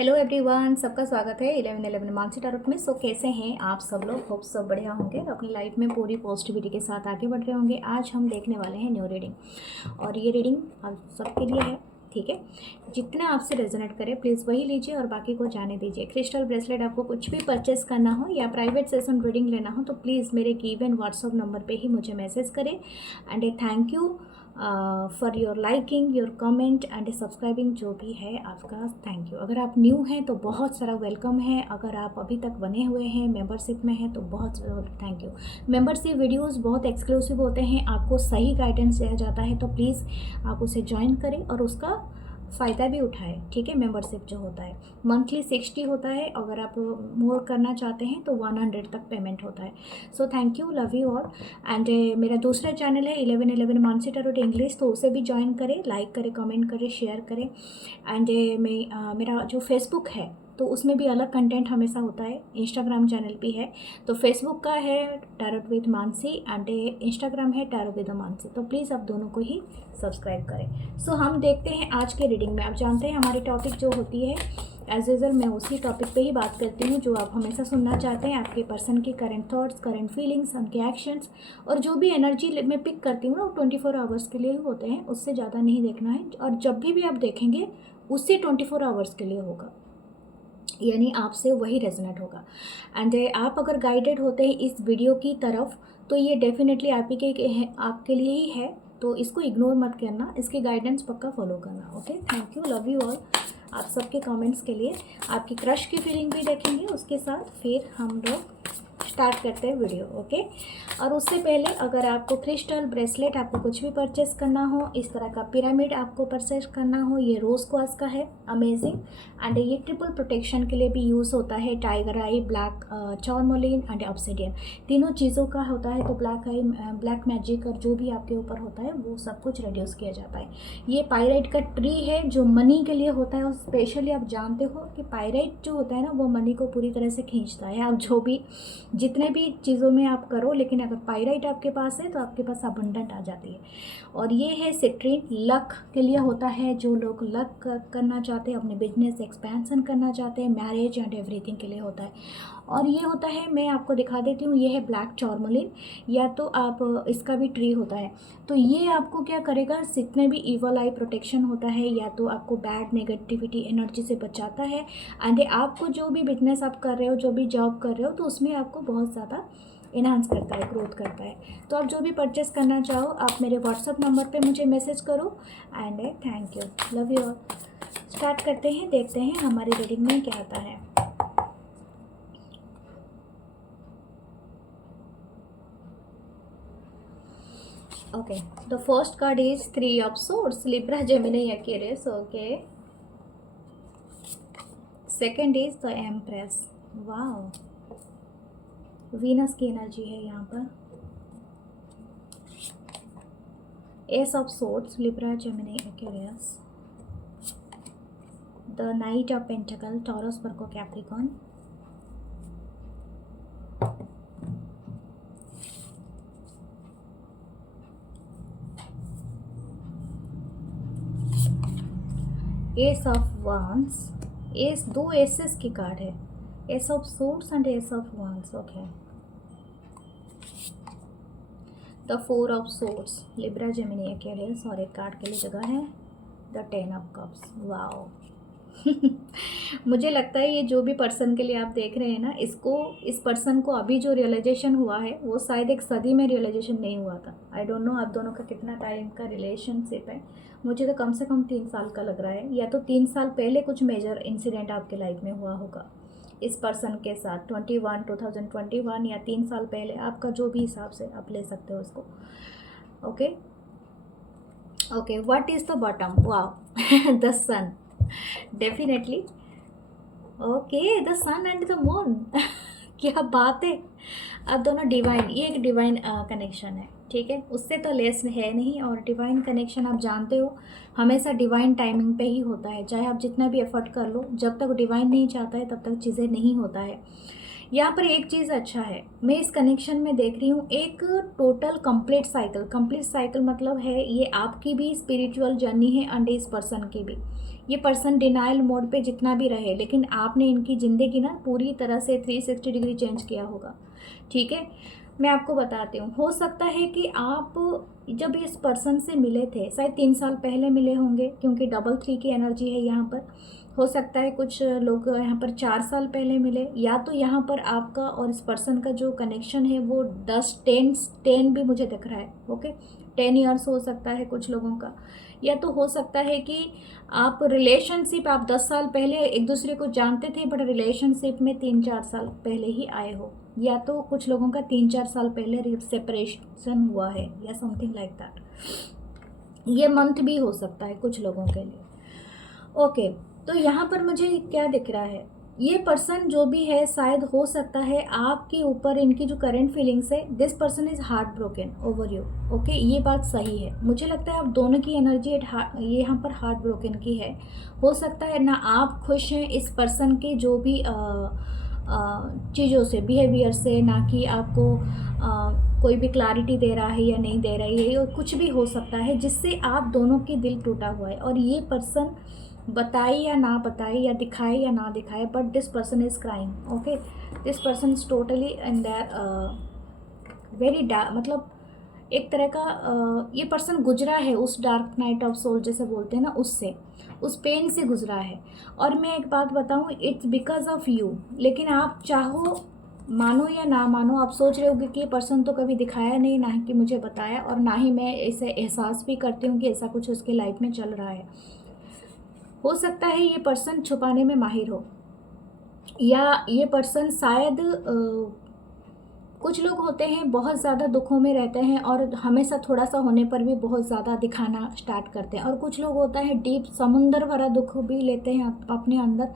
Hello everyone, सबका स्वागत है 1111 मानसी टारोट में। सो कैसे हैं आप सब लोग? होप सब बढ़िया होंगे, अपनी लाइफ में पूरी पॉजिटिविटी के साथ आगे बढ़ रहे होंगे। आज हम देखने वाले हैं न्यू रीडिंग, और ये रीडिंग आप सबके लिए है, ठीक है। जितना आपसे रेजोनेट करे प्लीज़ वही लीजिए और बाकी को जाने दीजिए। क्रिस्टल ब्रेसलेट आपको कुछ भी परचेस करना हो या प्राइवेट सेशन रीडिंग लेना हो तो प्लीज़ मेरे गिवन व्हाट्सअप नंबर पे ही मुझे मैसेज करें। And A thank you for your liking, your comment and subscribing, जो भी है आपका थैंक यू। अगर आप न्यू हैं तो बहुत सारा वेलकम है, अगर आप अभी तक बने हुए हैं मेंबरशिप में हैं तो बहुत थैंक यू। मेंबरशिप वीडियोस बहुत एक्सक्लूसिव होते हैं, आपको सही गाइडेंस दिया जाता है, तो प्लीज़ आप उसे ज्वाइन करें और उसका फ़ायदा भी उठाएं, ठीक है। मेंबरशिप जो होता है मंथली 60 होता है, अगर आप मोर करना चाहते हैं तो 100 तक पेमेंट होता है। So thank you, love you all. And मेरा दूसरा चैनल है 1111 मानसी टारोट इंग्लिश, तो उसे भी ज्वाइन करें, लाइक करें, कमेंट करें, शेयर करें। एंड मेरा जो फेसबुक है तो उसमें भी अलग कंटेंट हमेशा होता है। इंस्टाग्राम चैनल भी है, तो फेसबुक का है tarot with Mansi and Instagram है टैरोट विद मानसी, तो प्लीज़ आप दोनों को ही सब्सक्राइब करें। सो हम देखते हैं आज के रीडिंग में। आप जानते हैं हमारी टॉपिक जो होती है एज यूजल, मैं उसी टॉपिक पे ही बात करती हूँ जो आप हमेशा सुनना चाहते हैं, आपके पर्सन के करंट थॉट्स, करंट फीलिंग्स, उनके एक्शंस, और जो भी एनर्जी मैं पिक करती हूँ ना वो 24 आवर्स के लिए ही होते हैं, उससे ज़्यादा नहीं देखना है। और जब भी आप देखेंगे उससे 24 आवर्स के लिए होगा, यानी आपसे वही रेजोनेट होगा। एंड आप अगर गाइडेड होते हैं इस वीडियो की तरफ तो ये डेफिनेटली आपके लिए ही है, तो इसको इग्नोर मत करना, इसके गाइडेंस पक्का फॉलो करना। Okay, thank you, love you all. आप सबके कमेंट्स के लिए आपकी क्रश की फीलिंग भी देखेंगे, उसके साथ फिर हम लोग स्टार्ट करते हैं वीडियो। ओके, और उससे पहले अगर आपको क्रिस्टल ब्रेसलेट, आपको कुछ भी परचेस करना हो, इस तरह का पिरामिड आपको परचेस करना हो, ये रोज़ क्वार्ट्ज का है, अमेजिंग। एंड ये ट्रिपल प्रोटेक्शन के लिए भी यूज़ होता है, tiger eye, black tourmaline and obsidian, तीनों चीज़ों का होता है। तो ब्लैक आई, ब्लैक मैजिक और जो भी आपके ऊपर होता है वो सब कुछ रिड्यूस किया जाता है। ये पायराइट का ट्री है जो मनी के लिए होता है, और स्पेशली आप जानते हो कि पायराइट जो होता है ना वो मनी को पूरी तरह से खींचता है। आप जो भी जितने भी चीज़ों में आप करो, लेकिन अगर पायराइट आपके पास है तो आपके पास अबंडेंट आ जाती है। और ये है सिट्रीन, लक के लिए होता है, जो लोग लक करना चाहते हैं, अपने बिजनेस एक्सपेंशन करना चाहते हैं, मैरिज एंड एवरीथिंग के लिए होता है। और ये होता है, मैं आपको दिखा देती हूँ, ये है ब्लैक टूरमैलिन, या तो आप इसका भी ट्री होता है। तो ये आपको क्या करेगा, जितने भी इवल आई प्रोटेक्शन होता है, या तो आपको बैड नेगेटिविटी एनर्जी से बचाता है। एंड आपको जो भी बिजनेस आप कर रहे हो, जो भी जॉब कर रहे हो, तो उसमें आपको बहुत ज़्यादा इन्हांस करता है, ग्रोथ करता है। तो आप जो भी परचेस करना चाहो आप मेरे व्हाट्सअप नंबर पे मुझे मैसेज करो। And thank you, love you all. Start करते हैं, देखते हैं हमारी रीडिंग में क्या आता है। Okay, the first card is 3 of Swords, Libra, Gemini, Aquarius. Okay, second is the Empress. Wow, Venus की एनर्जी है यहाँ पर। Ace of Swords, Libra, Gemini, Aquarius. The Knight of Pentacle, Taurus, Virgo, Capricorn. Ace of wands, ace, दो aces की card है, ace of swords and ace of wands. Okay, the 4 of swords, Libra, Gemini, Aquarius, और एक card के लिए जगह है the 10 of cups. Wow मुझे लगता है ये जो भी पर्सन के लिए आप देख रहे हैं ना, इस पर्सन को अभी जो रियलाइजेशन हुआ है वो शायद एक सदी में रियलाइजेशन नहीं हुआ था। आई डोंट नो आप दोनों का कितना टाइम का रिलेशनशिप है, मुझे तो कम से कम 3 साल का लग रहा है, या तो 3 साल पहले कुछ मेजर इंसिडेंट आपके लाइफ में हुआ होगा इस पर्सन के साथ। 2021 या 3 साल पहले, आपका जो भी हिसाब से आप ले सकते हो इसको। Okay okay, what is the bottom? Wow the sun, definitely. Okay, the sun and the moon क्या बात है। अब दोनों डिवाइन, ये एक डिवाइन कनेक्शन है, ठीक है, उससे तो लेस है नहीं। और डिवाइन कनेक्शन आप जानते हो हमेशा डिवाइन टाइमिंग पे ही होता है, चाहे आप जितना भी एफर्ट कर लो, जब तक डिवाइन नहीं चाहता है तब तक चीज़ें नहीं होता है। यहाँ पर एक चीज़ अच्छा है, मैं इस कनेक्शन में देख रही हूँ एक total complete cycle. Complete cycle मतलब है ये आपकी भी स्पिरिचुअल जर्नी है एंड इस पर्सन की भी। ये पर्सन डिनाइल मोड पे जितना भी रहे, लेकिन आपने इनकी ज़िंदगी ना पूरी तरह से 360 डिग्री चेंज किया होगा। ठीक है, मैं आपको बताती हूँ। हो सकता है कि आप जब इस पर्सन से मिले थे शायद 3 साल पहले मिले होंगे, क्योंकि डबल 3 की एनर्जी है यहाँ पर। हो सकता है कुछ लोग यहाँ पर 4 साल पहले मिले, या तो यहाँ पर आपका और इस पर्सन का जो कनेक्शन है वो 10 भी मुझे दिख रहा है। ओके, 10 ईयर्स हो सकता है कुछ लोगों का, या तो हो सकता है कि आप रिलेशनशिप, आप 10 साल पहले एक दूसरे को जानते थे बट रिलेशनशिप में 3-4 साल पहले ही आए हो, या तो कुछ लोगों का 3-4 साल पहले सेपरेशन हुआ है या समथिंग लाइक दैट। ये मंथ भी हो सकता है कुछ लोगों के लिए। ओके, तो यहाँ पर मुझे क्या दिख रहा है, ये पर्सन जो भी है शायद हो सकता है आपके ऊपर इनकी जो करंट फीलिंग्स है, this person is heart broken over you. Okay, ये बात सही है। मुझे लगता है आप दोनों की एनर्जी ये यहाँ पर हार्ट ब्रोकन की है। हो सकता है ना आप खुश हैं इस पर्सन के जो भी चीज़ों से, बिहेवियर से, ना कि आपको कोई भी क्लैरिटी दे रहा है या नहीं दे रही है, और कुछ भी हो सकता है जिससे आप दोनों के दिल टूटा हुआ है। और ये पर्सन बताए या ना बताए, या दिखाए या ना दिखाए, but this person is crying. Okay, this person is totally in that very मतलब एक तरह का ये पर्सन गुजरा है उस डार्क नाइट ऑफ सोल जैसे बोलते हैं ना, उससे, उस पेन से गुजरा है। और मैं एक बात बताऊँ, इट्स बिकॉज ऑफ यू। लेकिन आप चाहो मानो या ना मानो, आप सोच रहे होगे कि ये पर्सन तो कभी दिखाया नहीं, ना ही कि मुझे बताया, और ना ही मैं इसे एहसास भी करती हूँ कि ऐसा कुछ उसके लाइफ में चल रहा है। हो सकता है ये पर्सन छुपाने में माहिर हो, या ये पर्सन शायद कुछ लोग होते हैं बहुत ज़्यादा दुखों में रहते हैं और हमेशा थोड़ा सा होने पर भी बहुत ज़्यादा दिखाना स्टार्ट करते हैं, और कुछ लोग होता है डीप समुंदर भरा दुख भी लेते हैं अपने अंदर,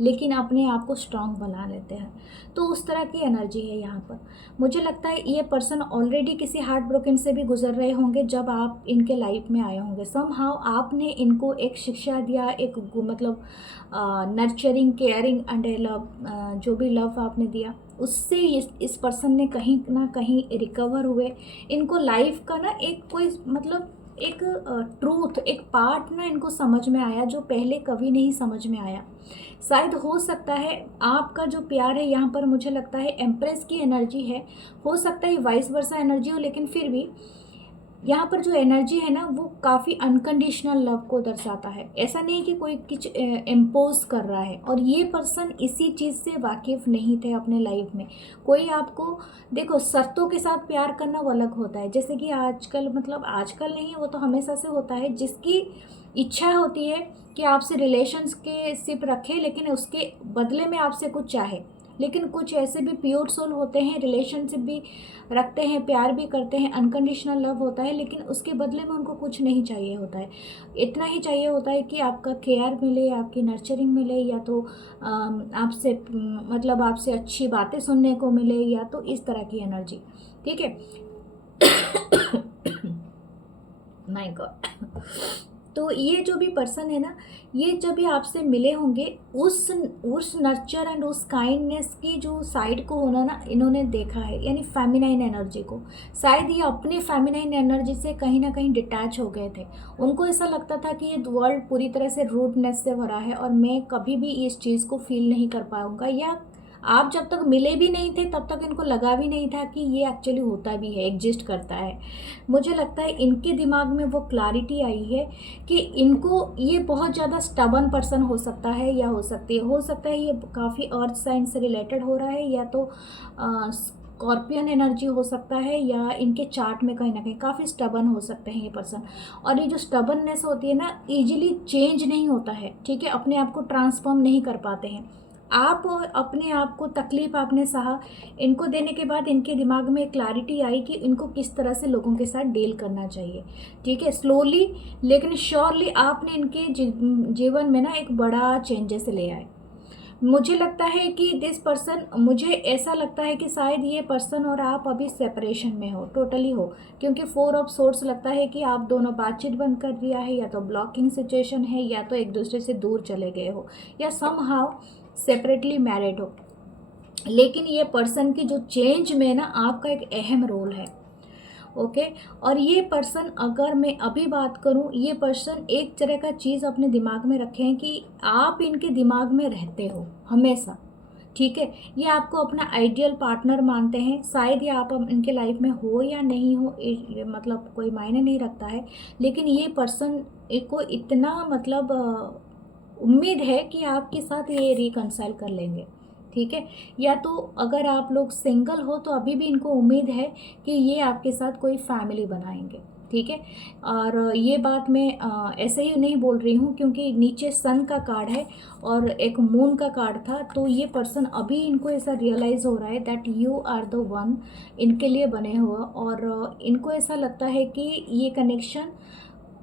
लेकिन अपने आप को स्ट्रांग बना लेते हैं। तो उस तरह की एनर्जी है यहाँ पर। मुझे लगता है ये पर्सन ऑलरेडी किसी हार्ट ब्रोकन से भी गुजर रहे होंगे जब आप इनके लाइफ में आए होंगे। समहाउ आपने इनको एक शिक्षा दिया, एक मतलब नर्चरिंग, केयरिंग एंड लव, जो भी लव आपने दिया, उससे इस पर्सन ने कहीं ना कहीं रिकवर हुए। इनको लाइफ का ना एक कोई मतलब एक ट्रूथ, एक पार्ट ना इनको समझ में आया जो पहले कभी नहीं समझ में आया। शायद हो सकता है आपका जो प्यार है यहाँ पर, मुझे लगता है एम्प्रेस की एनर्जी है। हो सकता है वाइस वर्सा एनर्जी हो, लेकिन फिर भी यहाँ पर जो एनर्जी है ना वो काफ़ी अनकंडीशनल लव को दर्शाता है। ऐसा नहीं कि कोई कुछ इम्पोज कर रहा है, और ये पर्सन इसी चीज़ से वाकिफ़ नहीं थे अपने लाइफ में। कोई आपको देखो शर्तों के साथ प्यार करना वो अलग होता है, जैसे कि आजकल, मतलब आजकल नहीं, वो तो हमेशा से होता है, जिसकी इच्छा होती है कि आपसे रिलेशंस के सिप रखे, लेकिन उसके बदले में आपसे कुछ चाहे। लेकिन कुछ ऐसे भी प्योर सोल होते हैं, रिलेशनशिप भी रखते हैं, प्यार भी करते हैं, अनकंडीशनल लव होता है, लेकिन उसके बदले में उनको कुछ नहीं चाहिए होता है। इतना ही चाहिए होता है कि आपका केयर मिले, आपकी नर्चरिंग मिले, या तो आपसे मतलब आपसे अच्छी बातें सुनने को मिले, या तो इस तरह की एनर्जी। ठीक है। My God. तो ये जो भी पर्सन है ना, ये जब भी आपसे मिले होंगे, उस नर्चर एंड उस काइंडनेस की जो साइड को ना इन्होंने देखा है, यानी फेमिनाइन एनर्जी को। शायद ये अपने फेमिनाइन एनर्जी से कहीं ना कहीं डिटैच हो गए थे। उनको ऐसा लगता था कि ये वर्ल्ड पूरी तरह से रूडनेस से भरा है और मैं कभी भी इस चीज़ को फील नहीं कर पाऊँगा, या आप जब तक मिले भी नहीं थे तब तक इनको लगा भी नहीं था कि ये एक्चुअली होता भी है, एग्जिस्ट करता है। मुझे लगता है इनके दिमाग में वो क्लैरिटी आई है कि इनको, ये बहुत ज़्यादा स्टबर्न पर्सन हो सकता है, या हो सकता है ये काफ़ी अर्थ साइन से रिलेटेड हो रहा है, या तो स्कॉर्पियन एनर्जी हो सकता है, या इनके चार्ट में कहीं ना कहीं काफ़ी स्टबर्न हो सकते हैं ये पर्सन। और ये जो स्टबर्ननेस होती है ना, ईजिली चेंज नहीं होता है। ठीक है, अपने आप को ट्रांसफॉर्म नहीं कर पाते हैं। आप अपने आप को तकलीफ़ आपने सहा, इनको देने के बाद इनके दिमाग में क्लैरिटी आई कि इनको किस तरह से लोगों के साथ डील करना चाहिए। ठीक है, स्लोली लेकिन श्योरली आपने इनके जीवन में ना एक बड़ा चेंजेस ले आए। मुझे लगता है कि दिस पर्सन, मुझे ऐसा लगता है कि शायद ये पर्सन और आप अभी सेपरेशन में हो, टोटली हो, क्योंकि 4 ऑफ सोर्स लगता है कि आप दोनों बातचीत बंद कर दिया है, या तो ब्लॉकिंग सिचुएशन है, या तो एक दूसरे से दूर चले गए हो, या समहाउ सेपरेटली मैरिड हो। लेकिन ये पर्सन की जो चेंज में ना आपका एक अहम रोल है। ओके। और ये पर्सन, अगर मैं अभी बात करूँ, ये पर्सन एक तरह का चीज़ अपने दिमाग में रखे हैं कि आप इनके दिमाग में रहते हो हमेशा, ठीक है। ये आपको अपना आइडियल पार्टनर मानते हैं। शायद ये आप इनके लाइफ में हो या नहीं हो, मतलब कोई मायने नहीं रखता है, लेकिन ये पर्सन को इतना मतलब उम्मीद है कि आपके साथ ये रिकंसाइल कर लेंगे, ठीक है। या तो अगर आप लोग सिंगल हो तो अभी भी इनको उम्मीद है कि ये आपके साथ कोई फैमिली बनाएंगे, ठीक है। और ये बात मैं ऐसे ही नहीं बोल रही हूँ, क्योंकि नीचे सन का कार्ड है और एक मून का कार्ड था, तो ये पर्सन अभी इनको ऐसा रियलाइज़ हो रहा है that you are the one इनके लिए बने हुआ। और इनको ऐसा लगता है कि ये कनेक्शन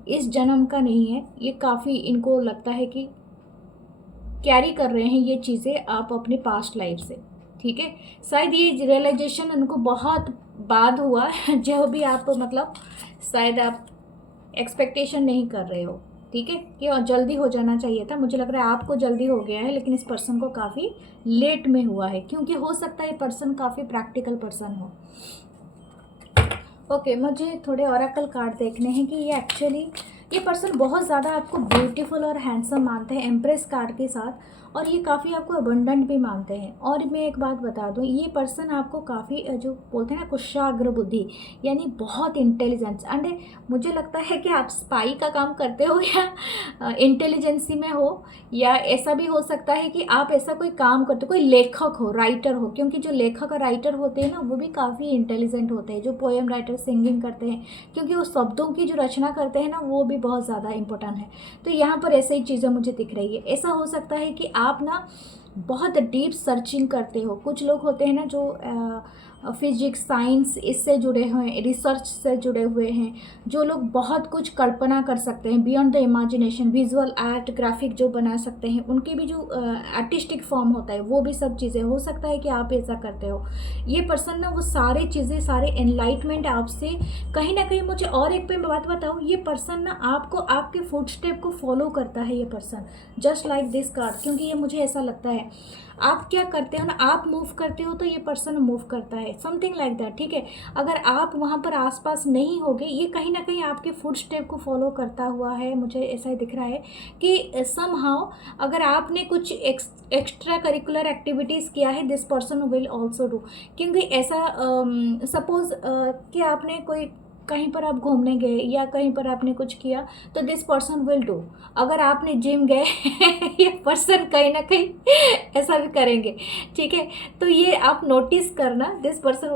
इस जन्म का नहीं है। ये काफ़ी इनको लगता है कि कैरी कर रहे हैं ये चीज़ें आप अपने पास्ट लाइफ से, ठीक है। शायद ये रियलाइजेशन उनको बहुत बाद हुआ जो भी आप मतलब शायद आप एक्सपेक्टेशन नहीं कर रहे हो, ठीक है, कि और जल्दी हो जाना चाहिए था। मुझे लग रहा है आपको जल्दी हो गया है, लेकिन इस पर्सन को काफ़ी लेट में हुआ है, क्योंकि हो सकता है ये पर्सन काफ़ी प्रैक्टिकल पर्सन हो। ओके, मुझे थोड़े ऑरेकल कार्ड देखने हैं कि ये एक्चुअली ये पर्सन बहुत ज़्यादा आपको ब्यूटीफुल और हैंडसम मानते हैं एम्प्रेस कार्ड के साथ, और ये काफ़ी आपको अबंडेंट भी मानते हैं। और मैं एक बात बता दूं, ये पर्सन आपको काफ़ी जो बोलते हैं ना कुशाग्र बुद्धि, यानी बहुत इंटेलिजेंस, एंड मुझे लगता है कि आप स्पाई का काम करते हो या इंटेलिजेंसी में हो, या ऐसा भी हो सकता है कि आप ऐसा कोई काम करते हो, कोई लेखक हो, राइटर हो, क्योंकि जो लेखक और राइटर होते हैं ना वो भी काफ़ी इंटेलिजेंट होते हैं, जो पोएम राइटर सिंगिंग करते हैं, क्योंकि वो शब्दों की जो रचना करते हैं ना वो भी बहुत ज़्यादा इंपॉर्टेंट है। तो यहाँ पर ऐसे ही चीज़ें मुझे दिख रही है। ऐसा हो सकता है कि आप ना बहुत डीप सर्चिंग करते हो। कुछ लोग होते हैं ना जो फिजिक्स साइंस इससे जुड़े हुए हैं, रिसर्च से जुड़े हुए हैं, जो लोग बहुत कुछ कल्पना कर सकते हैं beyond the imagination, visual art graphic जो बना सकते हैं, उनके भी जो आर्टिस्टिक फॉर्म होता है वो भी सब चीज़ें हो सकता है कि आप ऐसा करते हो। ये पर्सन ना वो सारी चीज़ें, सारे एनलाइटमेंट आपसे कहीं ना कहीं, मुझे और एक पे बात बताऊँ, ये पर्सन ना आपको आपके फुटस्टेप को फॉलो करता है, ये person just like this card, क्योंकि ये मुझे ऐसा लगता है आप क्या करते हो ना, आप मूव करते हो तो ये पर्सन मूव करता है, समथिंग लाइक दैट, ठीक है। अगर आप वहाँ पर आसपास नहीं होगे, ये कहीं ना कहीं आपके फुट स्टेप को फॉलो करता हुआ है, मुझे ऐसा ही दिख रहा है कि समहाउ अगर आपने कुछ एक्स्ट्रा करिकुलर एक्टिविटीज़ किया है, this person will also do. क्योंकि ऐसा सपोज कि आपने कोई कहीं पर आप घूमने गए या कहीं पर आपने कुछ किया तो दिस पर्सन विल डू। अगर आपने जिम गए ये पर्सन कहीं ना कहीं ऐसा भी करेंगे, ठीक है। तो ये आप नोटिस करना, दिस पर्सन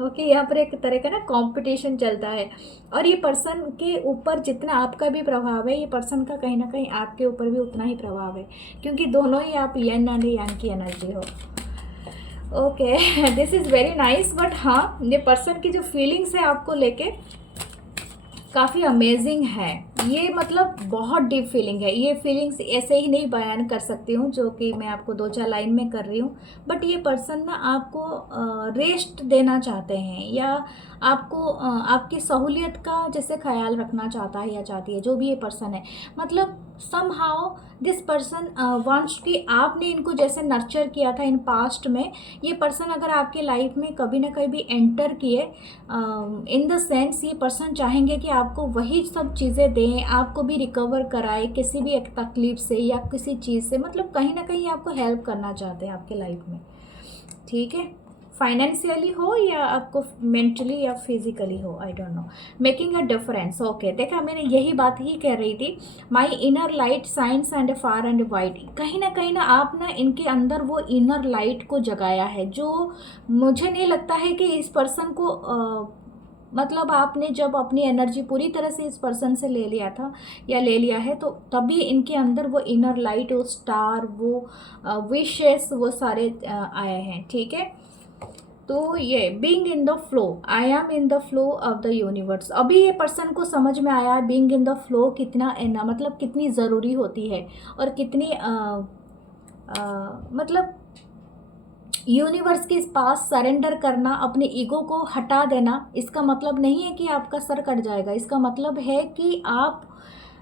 ओके, यहाँ पर एक तरह का ना कंपटीशन चलता है, और ये पर्सन के ऊपर जितना आपका भी प्रभाव है, ये पर्सन का कहीं ना कहीं आपके ऊपर भी उतना ही प्रभाव है, क्योंकि दोनों ही आप यन एंड यांग की एनर्जी हो। Okay, this is very nice. But हाँ, ये पर्सन की जो फीलिंग्स है आपको लेके काफ़ी अमेजिंग है। ये मतलब बहुत डीप फीलिंग है। ये फीलिंग्स ऐसे ही नहीं बयान कर सकती हूँ जो कि मैं आपको 2-4 लाइन में कर रही हूँ। बट ये पर्सन ना आपको रेस्ट देना चाहते हैं, या आपको आपकी सहूलियत का जैसे ख्याल रखना चाहता है या चाहती है, जो भी ये पर्सन है। मतलब समहाउ दिस पर्सन वांट्स कि आपने इनको जैसे नर्चर किया था इन पास्ट में, ये पर्सन अगर आपके लाइफ में कभी ना कभी भी एंटर किए, इन द सेंस ये पर्सन चाहेंगे कि आपको वही सब चीज़ें दें, आपको भी रिकवर कराए किसी भी एक तकलीफ से या किसी चीज़ से, मतलब कहीं ना कहीं आपको हेल्प करना चाहते हैं आपके लाइफ में, ठीक है। फाइनेंशियली हो या आपको मेंटली या फिजिकली हो, I don't know, making a difference. Okay, देखा मैंने यही बात ही कह रही थी। My inner light science and far and wide, कहीं ना आप ना इनके अंदर वो इनर लाइट को जगाया है, जो मुझे नहीं लगता है कि इस पर्सन को मतलब आपने जब अपनी एनर्जी पूरी तरह से इस पर्सन से ले लिया था या ले लिया है, तो तभी इनके अंदर वो इनर लाइट, वो स्टार, वो विशेस, वो सारे आए हैं, ठीक है। तो ये being in the flow, I am in the flow of the universe, अभी ये पर्सन को समझ में आया बीइंग इन द फ्लो कितना मतलब कितनी ज़रूरी होती है, और कितनी मतलब यूनिवर्स के पास सरेंडर करना, अपने ईगो को हटा देना, इसका मतलब नहीं है कि आपका सर कट जाएगा। इसका मतलब है कि आप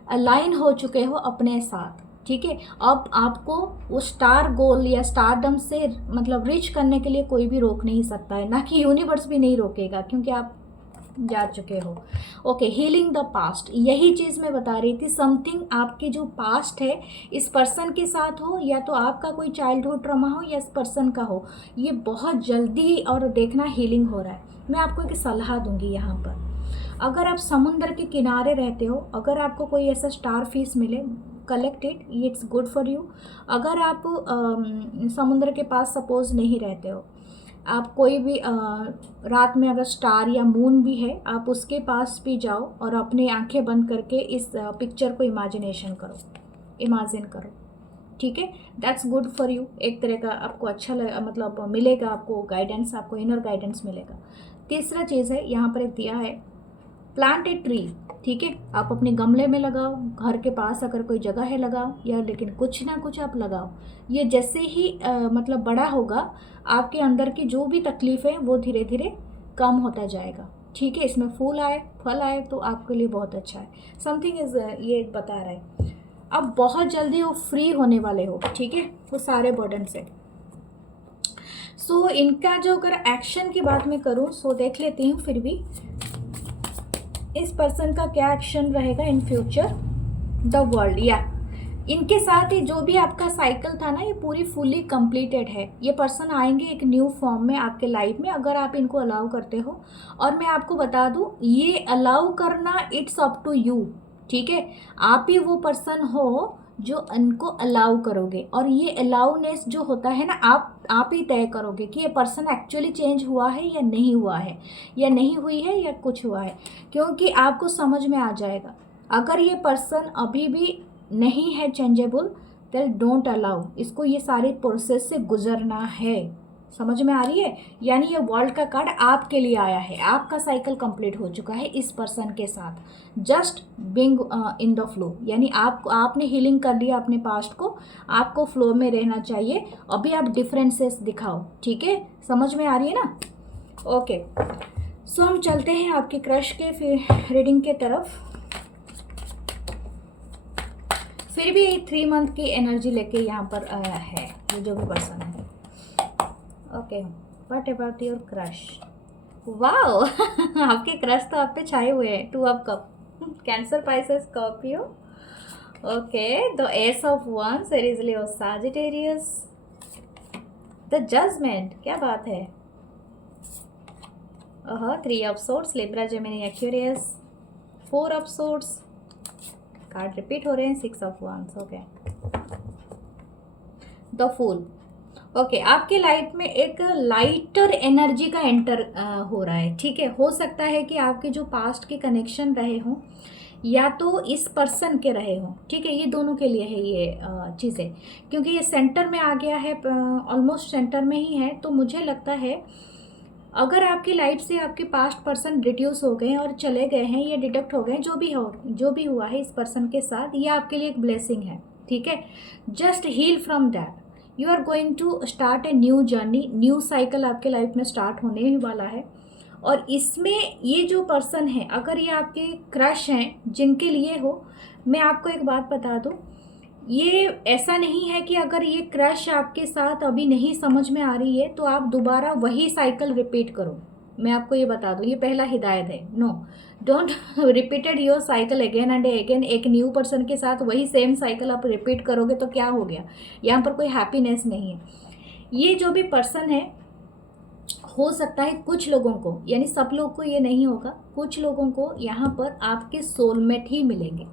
अलाइन हो चुके हो अपने साथ, ठीक है। अब आपको वो स्टार गोल या स्टारडम से मतलब रीच करने के लिए कोई भी रोक नहीं सकता है, ना कि यूनिवर्स भी नहीं रोकेगा, क्योंकि आप जा चुके हो। ओके, हीलिंग द पास्ट, यही चीज़ मैं बता रही थी। समथिंग आपकी जो पास्ट है इस पर्सन के साथ हो, या तो आपका कोई चाइल्डहुड ट्रॉमा हो या इस पर्सन का हो, ये बहुत जल्दी और देखना हीलिंग हो रहा है। मैं आपको एक सलाह दूंगी यहाँ पर, अगर आप समुद्र के किनारे रहते हो, अगर आपको कोई ऐसा स्टार फिश मिले, collect it, it's good for you. अगर आप समुद्र के पास सपोज नहीं रहते हो, आप कोई भी रात में अगर स्टार या मून भी है, आप उसके पास भी जाओ और अपनी आंखें बंद करके इस पिक्चर को इमेजिनेशन करो, इमेजिन करो, ठीक है। दैट्स गुड फॉर यू, एक तरह का आपको अच्छा मतलब मिलेगा, आपको गाइडेंस, आपको इनर गाइडेंस मिलेगा। तीसरा चीज़ है, यहाँ पर एक दिया है, प्लांट ए ट्री, ठीक है। आप अपने गमले में लगाओ, घर के पास अगर कोई जगह है लगाओ, या लेकिन कुछ ना कुछ आप लगाओ। ये जैसे ही मतलब बड़ा होगा, आपके अंदर की जो भी तकलीफ़ है वो धीरे धीरे कम होता जाएगा, ठीक है। इसमें फूल आए, फल आए तो आपके लिए बहुत अच्छा है। समथिंग इज़ ये बता रहा है, अब बहुत जल्दी वो फ्री होने वाले हो, ठीक है, वो सारे बर्डन से। सो इनका जो अगर एक्शन की बात मैं करूँ, सो देख लेती हूँ फिर भी इस पर्सन का क्या एक्शन रहेगा इन फ्यूचर। द वर्ल्ड, या इनके साथ ही जो भी आपका साइकिल था ना, ये पूरी फुली कंप्लीटेड है। ये पर्सन आएंगे एक न्यू फॉर्म में आपके लाइफ में, अगर आप इनको अलाउ करते हो। और मैं आपको बता दूं, ये अलाउ करना इट्स अप टू यू, ठीक है। आप ही वो पर्सन हो जो इनको अलाउ करोगे, और ये अलाउनेस जो होता है ना, आप ही तय करोगे कि ये पर्सन एक्चुअली चेंज हुआ है या नहीं हुआ है, या नहीं हुई है या कुछ हुआ है, क्योंकि आपको समझ में आ जाएगा। अगर ये पर्सन अभी भी नहीं है चेंजेबल, देन डोंट अलाउ, इसको ये सारी प्रोसेस से गुजरना है। समझ में आ रही है? यानी ये वर्ल्ड का कार्ड आपके लिए आया है, आपका साइकिल कंप्लीट हो चुका है इस पर्सन के साथ। Just being in the flow, यानी आपने हीलिंग कर लिया अपने पास्ट को, आपको फ्लो में रहना चाहिए। अभी आप डिफरेंसेस दिखाओ, ठीक है। समझ में आ रही है ना? ओके, सो हम चलते हैं आपके क्रश के फिर रीडिंग के तरफ। फिर भी 3 मंथ की एनर्जी लेके यहाँ पर है ये जो भी पर्सन है। Okay, what about your crush? Wow आपके क्रश तो आप पे छाए हुए हैं। 2 of cup, cancer, Pisces, Scorpio. Okay, the ace of wands, Aries, Leo, Sagittarius, the judgement, क्या बात है। 3 of swords, Libra, Gemini, Aquarius, 4 of swords, card repeat हो रहे हैं, 6 of wands. Okay, the fool. Okay, आपके लाइफ में एक lighter energy का एंटर हो रहा है, ठीक है। हो सकता है कि आपके जो पास्ट के कनेक्शन रहे हों, या तो इस पर्सन के रहे हों, ठीक है। ये दोनों के लिए है ये चीज़ें, क्योंकि ये सेंटर में आ गया है, ऑलमोस्ट सेंटर में ही है। तो मुझे लगता है अगर आपकी लाइफ से आपके पास्ट पर्सन रिड्यूस हो गए और चले गए हैं, या डिडक्ट हो गए, जो भी हुआ है इस पर्सन के साथ, ये आपके लिए एक ब्लेसिंग है, ठीक है। Just heal from that, you are going to start a new journey, new cycle आपके लाइफ में स्टार्ट होने ही वाला है। और इसमें ये जो पर्सन है, अगर ये आपके क्रश हैं जिनके लिए हो, मैं आपको एक बात बता दूँ, ये ऐसा नहीं है कि अगर ये क्रश आपके साथ अभी नहीं समझ में आ रही है तो आप दोबारा वही साइकिल रिपीट करो। मैं आपको ये बता दूँ, ये पहला हिदायत है, no, don't repeated your cycle again and again. एक न्यू पर्सन के साथ वही सेम साइकिल आप रिपीट करोगे तो क्या हो गया, यहाँ पर कोई हैप्पीनेस नहीं है। ये जो भी पर्सन है, हो सकता है कुछ लोगों को, यानी सब लोग को ये नहीं होगा, कुछ लोगों को यहाँ पर आपके सोलमेट ही मिलेंगे,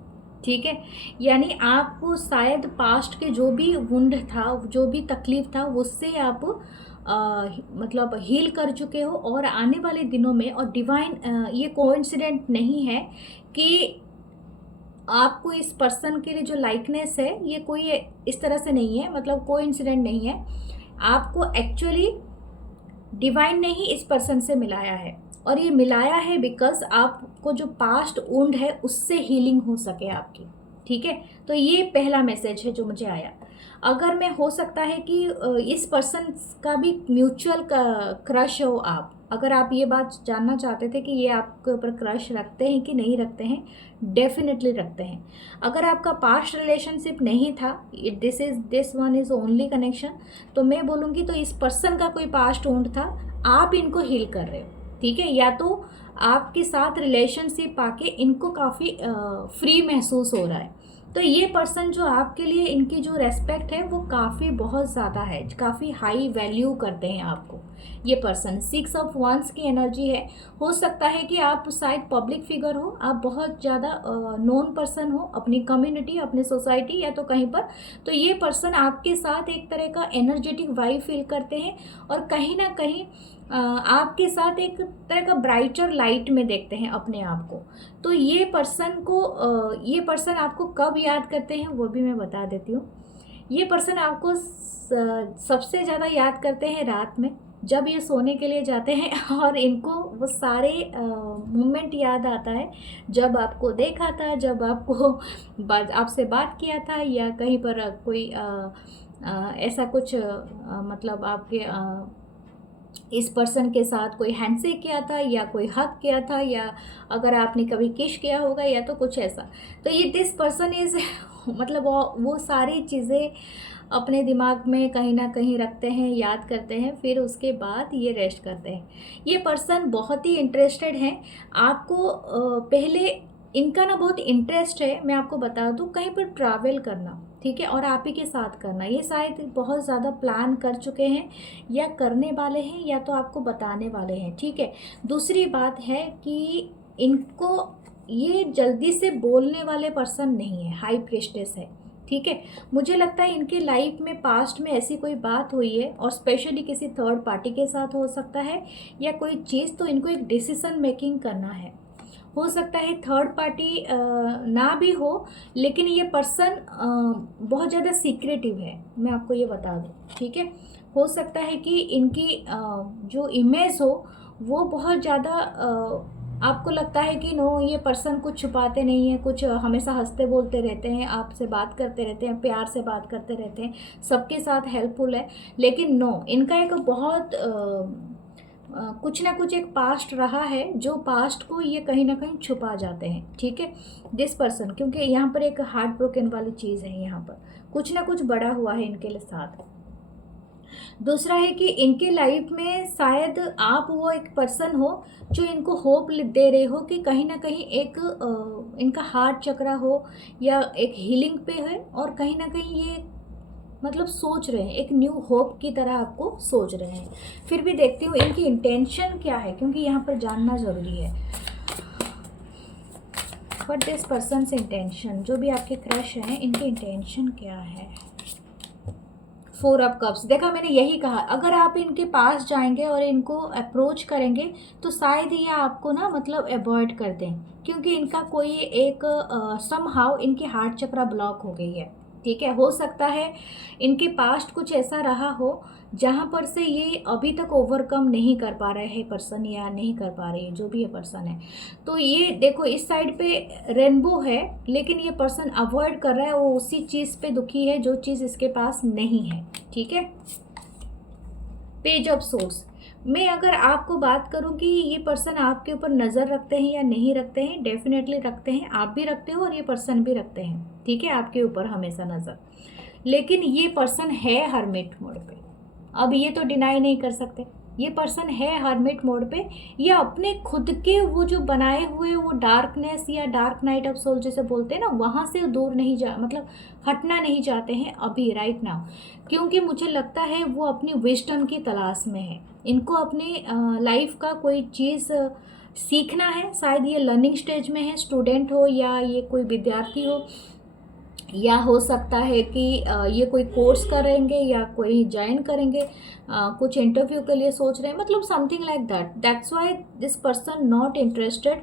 ठीक है। यानी आपको शायद पास्ट के जो भी वुंड था, जो भी तकलीफ था, उससे आप मतलब हील कर चुके हो, और आने वाले दिनों में, और डिवाइन ये कोइंसिडेंट नहीं है कि आपको इस पर्सन के लिए जो लाइकनेस है, ये कोई इस तरह से नहीं है, मतलब कोइंसिडेंट नहीं है। आपको एक्चुअली डिवाइन ने ही इस पर्सन से मिलाया है, और ये मिलाया है बिकॉज आपको जो पास्ट वुंड है उससे हीलिंग हो सके आपकी, ठीक है। तो ये पहला मैसेज है जो मुझे आया। अगर मैं हो सकता है कि इस पर्सन का भी म्यूचुअल क्रश हो आप, अगर आप ये बात जानना चाहते थे कि ये आपके ऊपर क्रश रखते हैं कि नहीं रखते हैं, डेफिनेटली रखते हैं। अगर आपका पास्ट रिलेशनशिप नहीं था, this one is only connection, तो मैं बोलूँगी तो इस पर्सन का कोई पास्ट वुंड था, आप इनको हील कर रहे हो, ठीक है। या तो आपके साथ रिलेशनशिप आके इनको काफ़ी फ्री महसूस हो रहा है, तो ये पर्सन जो आपके लिए, इनकी जो रेस्पेक्ट है वो काफ़ी बहुत ज़्यादा है, काफ़ी हाई वैल्यू करते हैं आपको ये पर्सन। 6 ऑफ वंस की एनर्जी है। हो सकता है कि आप शायद पब्लिक फिगर हो, आप बहुत ज़्यादा नोन पर्सन हो अपनी कम्युनिटी, अपनी सोसाइटी या तो कहीं पर, तो ये पर्सन आपके साथ एक तरह का एनर्जेटिक वाइब फील करते हैं और कहीं ना कहीं आपके साथ एक तरह का ब्राइटर लाइट में देखते हैं अपने आप को। तो ये पर्सन आपको कब याद करते हैं वो भी मैं बता देती हूँ। ये पर्सन आपको सबसे ज़्यादा याद करते हैं रात में, जब ये सोने के लिए जाते हैं और इनको वो सारे मोमेंट याद आता है जब आपको देखा था, जब आपको आपसे बात किया था, या कहीं पर कोई ऐसा कुछ मतलब आपके इस पर्सन के साथ कोई हैंडशेक किया था या कोई हक किया था, या अगर आपने कभी किश किया होगा या तो कुछ ऐसा। तो ये दिस पर्सन इज़ मतलब वो सारी चीज़ें अपने दिमाग में कहीं ना कहीं रखते हैं, याद करते हैं, फिर उसके बाद ये रेस्ट करते हैं। ये पर्सन बहुत ही इंटरेस्टेड हैं आपको। पहले इनका ना बहुत इंटरेस्ट है, मैं आपको बता दूं, कहीं पर ट्रैवल करना, ठीक है, और आप ही के साथ करना। ये शायद बहुत ज़्यादा प्लान कर चुके हैं या करने वाले हैं या तो आपको बताने वाले हैं, ठीक है। दूसरी बात है कि इनको ये जल्दी से बोलने वाले पर्सन नहीं है, हाई प्रीस्टेस है, ठीक है। मुझे लगता है इनके लाइफ में पास्ट में ऐसी कोई बात हुई है, और स्पेशली किसी थर्ड पार्टी के साथ हो सकता है या कोई चीज़, तो इनको एक डिसीजन मेकिंग करना है। हो सकता है थर्ड पार्टी ना भी हो, लेकिन ये पर्सन बहुत ज़्यादा सीक्रेटिव है, मैं आपको ये बता दूँ, ठीक है। हो सकता है कि इनकी जो इमेज हो वो बहुत ज़्यादा आपको लगता है कि नो, ये पर्सन कुछ छुपाते नहीं हैं, कुछ हमेशा हंसते बोलते रहते हैं, आपसे बात करते रहते हैं, प्यार से बात करते रहते हैं, सबके साथ हेल्पफुल है, लेकिन नो, इनका एक बहुत कुछ ना कुछ एक पास्ट रहा है, जो पास्ट को ये कहीं ना कहीं छुपा जाते हैं, ठीक है, दिस पर्सन। क्योंकि यहाँ पर एक हार्ट ब्रोकन वाली चीज़ है, यहाँ पर कुछ ना कुछ बड़ा हुआ है इनके साथ। दूसरा है कि इनके लाइफ में शायद आप वो एक पर्सन हो जो इनको होप दे रहे हो कि कहीं ना कहीं एक इनका हार्ट चक्रा हो या एक हीलिंग पे है, और कहीं ना कहीं ये मतलब सोच रहे हैं, एक न्यू होप की तरह आपको सोच रहे हैं। फिर भी देखती हूँ इनकी इंटेंशन क्या है, क्योंकि यहाँ पर जानना ज़रूरी है। बट दिस पर्सन से इंटेंशन, जो भी आपके क्रश हैं, इनकी इंटेंशन क्या है। 4 ऑफ कप्स, देखा मैंने यही कहा, अगर आप इनके पास जाएंगे और इनको अप्रोच करेंगे तो शायद ये आपको ना मतलब अवॉइड कर दें, क्योंकि इनका कोई एक समहाउ इनकी हार्ट चक्रा ब्लॉक हो गई है, ठीक है। हो सकता है इनके पास्ट कुछ ऐसा रहा हो जहाँ पर से ये अभी तक ओवरकम नहीं कर पा रहे हैं पर्सन, या नहीं कर पा रही है, जो भी ये पर्सन है। तो ये देखो इस साइड पे रेनबो है, लेकिन ये पर्सन अवॉइड कर रहा है, वो उसी चीज़ पे दुखी है जो चीज़ इसके पास नहीं है, ठीक है। पेज ऑफ सोर्स मैं अगर आपको बात करूं कि ये पर्सन आपके ऊपर नज़र रखते हैं या नहीं रखते हैं, डेफिनेटली रखते हैं, आप भी रखते हो और ये पर्सन भी रखते हैं, ठीक है, आपके ऊपर हमेशा नज़र। लेकिन ये पर्सन है हर्मिट मोड पे, अब ये तो डिनाई नहीं कर सकते, ये पर्सन है हर्मिट मोड पे, या अपने खुद के वो जो बनाए हुए वो डार्कनेस या डार्क नाइट ऑफ सोल जैसे बोलते हैं ना, वहाँ से दूर नहीं जा, मतलब हटना नहीं चाहते हैं अभी राइट नाउ, क्योंकि मुझे लगता है वो अपनी विजडम की तलाश में है। इनको अपनी लाइफ का कोई चीज़ सीखना है, शायद ये लर्निंग स्टेज में है, स्टूडेंट हो या ये कोई विद्यार्थी हो, या हो सकता है कि ये कोई कोर्स करेंगे या कोई ज्वाइन करेंगे, कुछ इंटरव्यू के लिए सोच रहे हैं, मतलब something like that. That's why this person not interested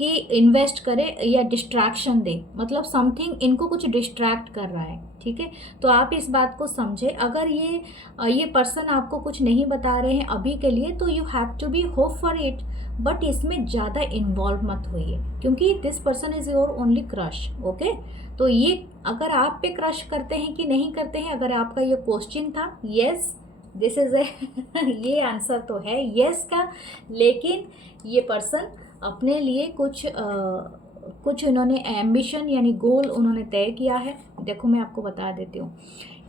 कि इन्वेस्ट करे या डिस्ट्रैक्शन दे, मतलब समथिंग इनको कुछ डिस्ट्रैक्ट कर रहा है, ठीक है। तो आप इस बात को समझे, अगर ये पर्सन आपको कुछ नहीं बता रहे हैं अभी के लिए, तो you have to be hope for it, but इसमें ज़्यादा इन्वॉल्व मत होइए, क्योंकि this person is your only crush, okay. तो ये अगर आप पे क्रश करते हैं कि नहीं करते हैं, अगर आपका ये क्वेश्चन था, येस दिस इज ए ये आंसर तो है येस का, लेकिन ये पर्सन अपने लिए कुछ इन्होंने एम्बिशन यानी गोल उन्होंने तय किया है। देखो मैं आपको बता देती हूँ,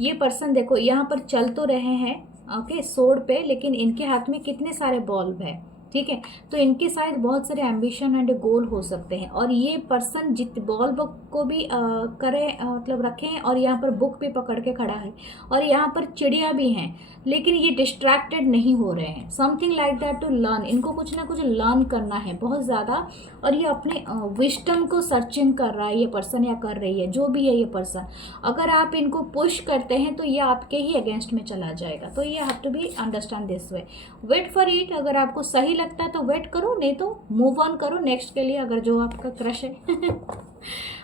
ये पर्सन देखो यहाँ पर चल तो रहे हैं ओके सोड पे, लेकिन इनके हाथ में कितने सारे बॉल्ब है, ठीक है। तो इनके शायद बहुत सारे एम्बिशन एंड गोल हो सकते हैं, और ये पर्सन जित बॉल को भी मतलब रखे हैं, और यहाँ पर बुक भी पकड़ के खड़ा है, और यहाँ पर चिड़िया भी हैं, लेकिन ये डिस्ट्रैक्टेड नहीं हो रहे हैं। Something like that to learn, इनको कुछ ना कुछ लर्न करना है बहुत ज़्यादा, और ये अपने विस्डम को सर्चिंग कर रहा है ये पर्सन, या कर रही है, जो भी है ये पर्सन। अगर आप इनको पुश करते हैं तो ये आपके ही अगेंस्ट में चला जाएगा, तो ये have to be understand this way, wait for it. अगर आपको सही लगता है तो वेट करो, नहीं तो मूव ऑन करो नेक्स्ट के लिए, अगर जो आपका क्रश है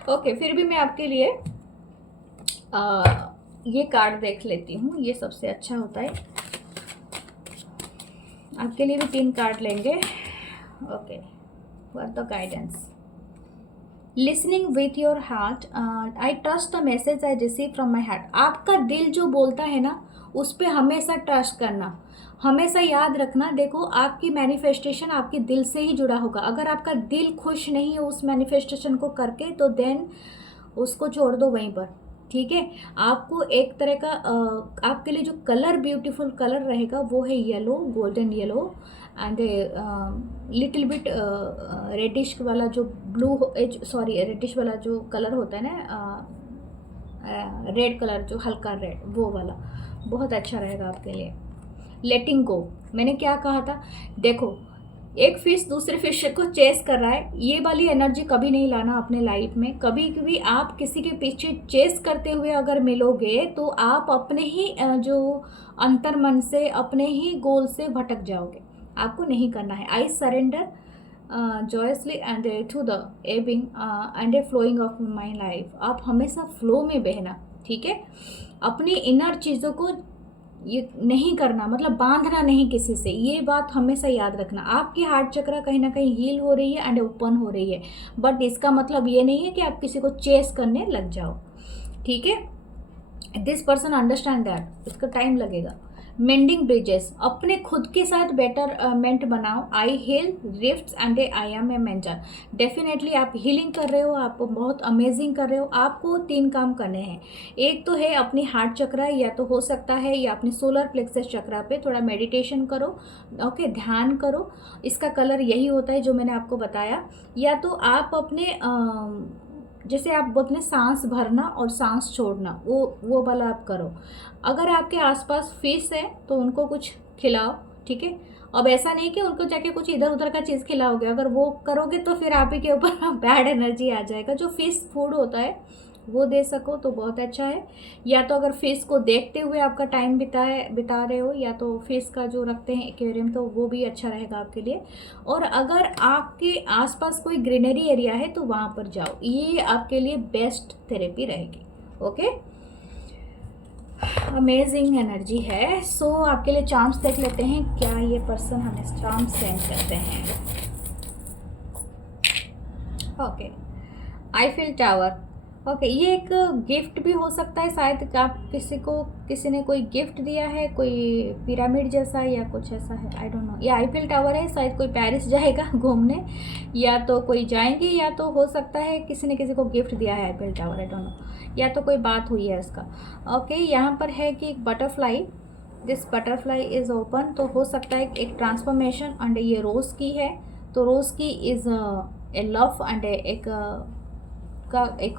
ओके फिर भी मैं आपके लिए ये कार्ड देख लेती हूँ, ये सबसे अच्छा होता है। आपके लिए भी 3 कार्ड लेंगे, okay, for the guidance. Listening with your heart, I trust the message I receive from my heart. आपका दिल जो बोलता है ना, उस पर हमेशा ट्रस्ट करना, हमेशा याद रखना। देखो आपकी मैनिफेस्टेशन आपके दिल से ही जुड़ा होगा। अगर आपका दिल खुश नहीं है उस मैनिफेस्टेशन को करके, तो देन उसको छोड़ दो वहीं पर, ठीक है। आपको एक तरह का आपके लिए जो कलर ब्यूटीफुल कलर रहेगा वो है yellow, golden yellow, and little bit reddish वाला जो रेडिश वाला जो कलर होता है ना, रेड कलर जो हल्का रेड, वो वाला बहुत अच्छा रहेगा आपके लिए। लेटिंग गो, मैंने क्या कहा था, देखो एक फिश दूसरे फिश को चेस कर रहा है, ये वाली एनर्जी कभी नहीं लाना अपने लाइफ में। कभी भी आप किसी के पीछे चेस करते हुए अगर मिलोगे, तो आप अपने ही जो अंतर्मन से, अपने ही गोल से भटक जाओगे। आपको नहीं करना है। I surrender joyously and to the ebbing and a flowing of my life. आप हमेशा फ्लो में बहना, ठीक है। अपनी इनर चीज़ों को ये नहीं करना, मतलब बांधना नहीं किसी से, ये बात हमेशा याद रखना। आपकी हार्ट चक्र कहीं ना कहीं हील हो रही है एंड ओपन हो रही है, बट इसका मतलब ये नहीं है कि आप किसी को चेस करने लग जाओ, ठीक है। दिस पर्सन अंडरस्टैंड दैट, इसका टाइम लगेगा। मेंडिंग ब्रिजेस, अपने खुद के साथ बेटरमेंट बनाओ। I heal rifts and I am a mentor. Definitely आप हीलिंग कर रहे हो, आप बहुत अमेजिंग कर रहे हो। आपको 3 काम करने हैं। एक तो है अपनी हार्ट चक्रा, या तो हो सकता है या अपनी सोलर प्लेक्सस चक्रा पे थोड़ा मेडिटेशन करो, ओके, ध्यान करो। इसका कलर यही होता है जो मैंने आपको बताया। या तो आप अपने जैसे आप बोलते हैं सांस भरना और सांस छोड़ना, वो वाला आप करो। अगर आपके आसपास फिश है तो उनको कुछ खिलाओ, ठीक है। अब ऐसा नहीं कि उनको जाके कुछ इधर उधर का चीज़ खिलाओगे, अगर वो करोगे तो फिर आप ही के ऊपर बैड एनर्जी आ जाएगा। जो फिश फूड होता है वो दे सको तो बहुत अच्छा है। या तो अगर फिश को देखते हुए आपका टाइम बिता रहे हो, या तो फिश का जो रखते हैं एक्वेरियम, तो वो भी अच्छा रहेगा आपके लिए। और अगर आपके आसपास कोई ग्रीनरी एरिया है तो वहाँ पर जाओ, ये आपके लिए बेस्ट थेरेपी रहेगी, ओके। अमेजिंग एनर्जी है। सो आपके लिए चार्म्स देख लेते हैं, क्या ये पर्सन हमें चार्म्स सेंड करते हैं। Okay, I feel tower, okay, ये एक गिफ्ट भी हो सकता है, शायद आप किसी ने कोई गिफ्ट दिया है, कोई पिरामिड जैसा या कुछ ऐसा है, आई डोंट नो। ये आईफिल टावर है, शायद कोई पेरिस जाएगा घूमने, या तो कोई जाएंगे, या तो हो सकता है किसी ने किसी को गिफ्ट दिया है Eiffel tower, I don't know, या तो कोई बात हुई है उसका। ओके, यहाँ पर है कि एक butterfly, this butterfly is open, तो हो सकता है एक ट्रांसफॉर्मेशन। एंड ये रोज़ की है, तो रोज़ की इज़ ए लव, एंड एक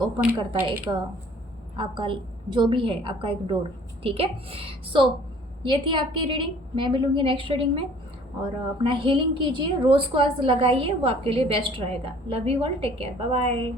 ओपन करता है, एक आपका जो भी है आपका एक डोर, ठीक है। सो ये थी आपकी रीडिंग, मैं मिलूँगी नेक्स्ट रीडिंग में। और अपना हीलिंग कीजिए, रोज़ क्वार्ट्ज लगाइए, वो आपके लिए बेस्ट रहेगा। Love you all, take care, bye bye.